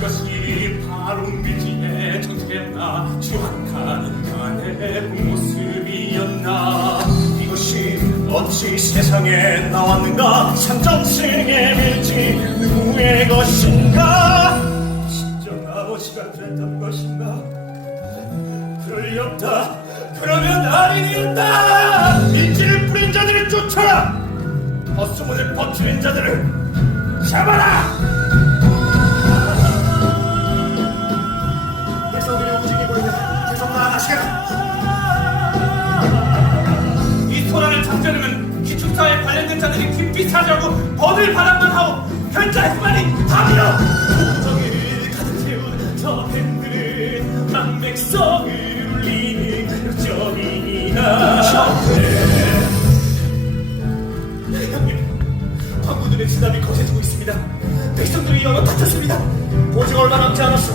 이것이 바로 미지의 정체였나? 추악한 자네 모습이었나? 이것이 어찌 세상에 나왔는가? 산정승의 밀지 누구의 것인가? 진정 아버지가 됐던 것인가? 그럴 리 없다. 그러면 아린이었다. 인지를 뿌린 자들을 쫓아라. 헛소문을 퍼뜨린 자들을 잡아라 자들이 깊이 차지하고 법을 바람만 하고 현자에서만이 답이요 정의를 가득 채운 저 팬들은 한 백성을 울리는 흑점이다. 형님 황구들의 진압이 거세지고 있습니다. 백성들이 여러 다쳤습니다. 오직 얼마 남지 않았어